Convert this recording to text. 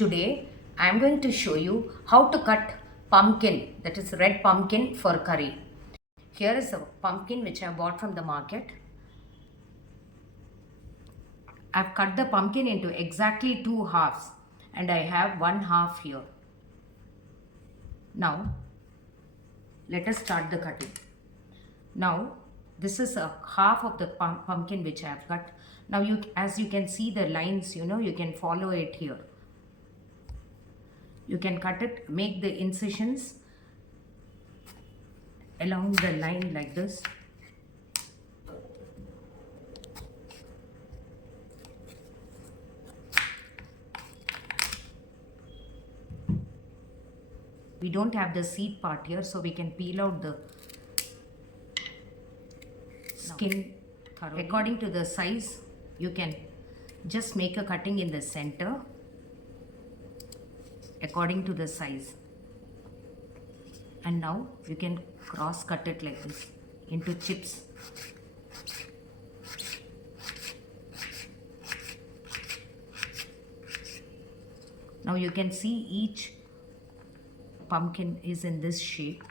Today I am going to show you how to cut pumpkin, that is red pumpkin for curry. Here is a pumpkin which I bought from the market. I have cut the pumpkin into exactly two halves and I have one half here. Now let us start the cutting. Now this is a half of the pumpkin which I have cut. Now as you can see the lines, you can follow it here. You can cut it, make the incisions along the line like this. We don't have the seed part here, so we can peel out the skin thoroughly. According to the size, you can just make a cutting in the center according to the size. And now you can cross cut it like this into chips. Now you can see each pumpkin is in this shape.